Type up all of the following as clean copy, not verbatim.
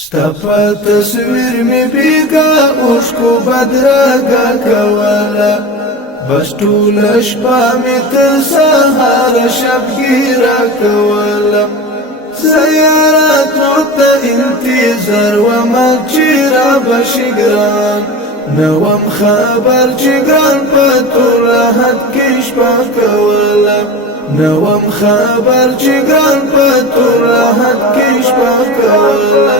ستا په تصویر می بیگا اوشکو بدرګه کوله بس ټول شپه می تر سهار شبګیره کوله زیارتو ته انتظار ومه چې را بشي ګران نوم خبر چې ګران په ټول حد کې شپه کوله نوم خبر چې ګران په ټول حد کې شپه کوله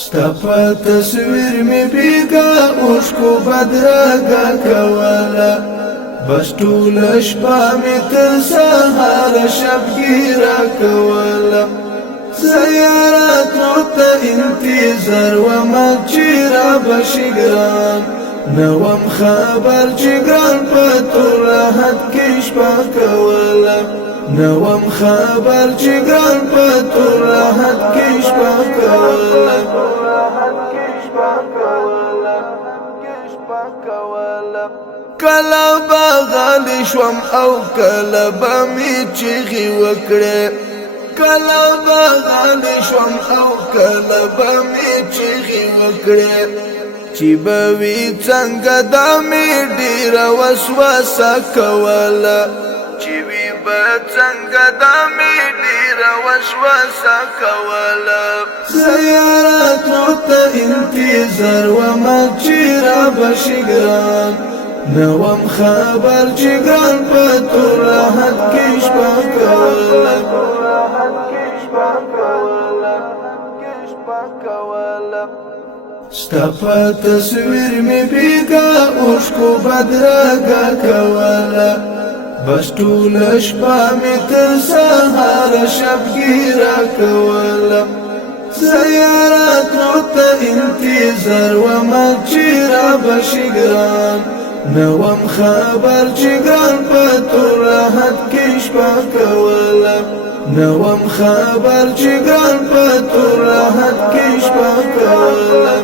ستا په تصویر می بیگا اوشکو بدرګه کوله بس ټول شپه می تر سهار شبګیره کوله زیارتو ته انتظار ومه چې را بشي ګران نوم خبر چې ګران په ټول حد کې شپه کوله نوم خبر چې ګران په ټول حد کې شپه کوله کله به غلی شوم او کله به می چیغې وکړې کله به غلی شوم او کله به می چیغې وکړې چې به وي څنګه دا مې ډېره وسوسه کوله چې وي به څنګه دا مې ډېره وسوسه کوله زیارتو ته انتظار ومه چې را بشي ګران نوم خبر چې ګران په ټول حد کې شپه کوله ستا په تصویر می بیگا اوشکو بدرګه کوله بس ټول شپه می تر سهار شبګیره کوله زیارتو ته انتظار ومه چې را بشي ګران نوم خبر چې ګران په ټول حد کې شپه کوله نوم خبر چې ګران په ټول حد کې شپه کوله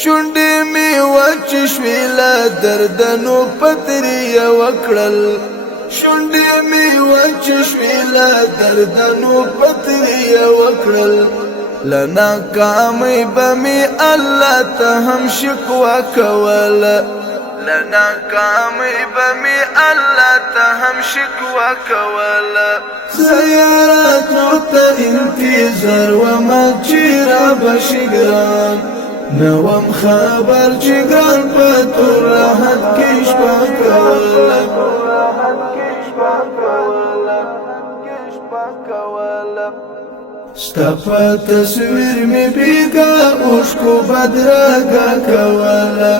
شونډې مې وچې شوې له دردنو پترې وکړل شونډې مې وچې شوې له دردنو پترې وکړل لنا کامی بمی الله ته هم شکوا کوله لنا کامی بمی الله ته هم شکوا کوله زیارتو ته انتظار ومه چې را بشي ګران نوم خبر چې ګران په ټول حد کې شپه کوله ستا په تصویر می بیگا اوشکو بدرګه کوله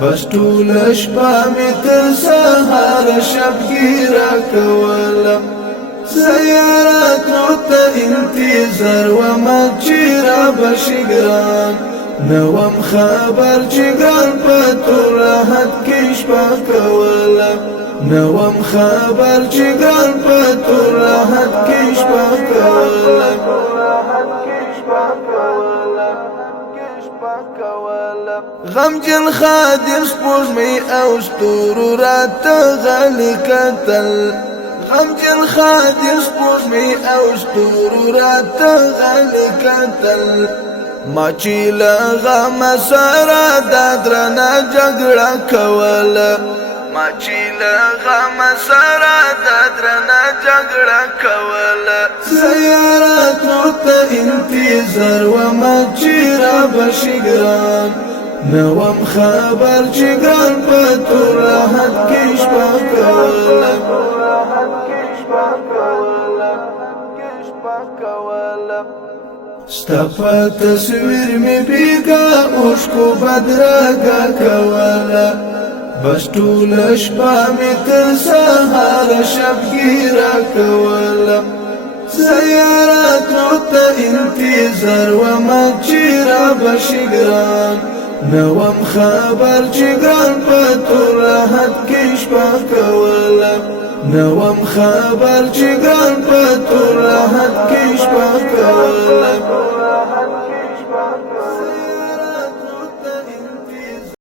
بس ټول شپه می تر سهار شبګیره کوله زیارتو ته انتظار ومه چې را بشي ګران نوم خبر چې ګران په ټول حد کې شپه کوله نوم خبر چې ګران په ټول حد کې شپه کوله غمجن خادم سپوږمۍ او ستورو راته غلي کتل غمجن خادم سپوږمۍ او ستورو راته غلي کتل ما چې له غمه سره دا درنه جګړه کوله ما چې له غمه سره دا درنه جګړه کوله زیارتو ته انتظار ومه چې را بشي ګران نوم خبر چې ګران په ټول حد کې شپه کوله ستا په تصویر می بیگا اوشکو بدرګه کوله بس ټول شپه می تر سهار شبګیره کوله زیارتو ته انتظار ومه چې را بشي ګران نوم خبر چې ګران په ټول حد کې شپه کوله نوم خبر چې ګران په ټول حد کې شپه کوله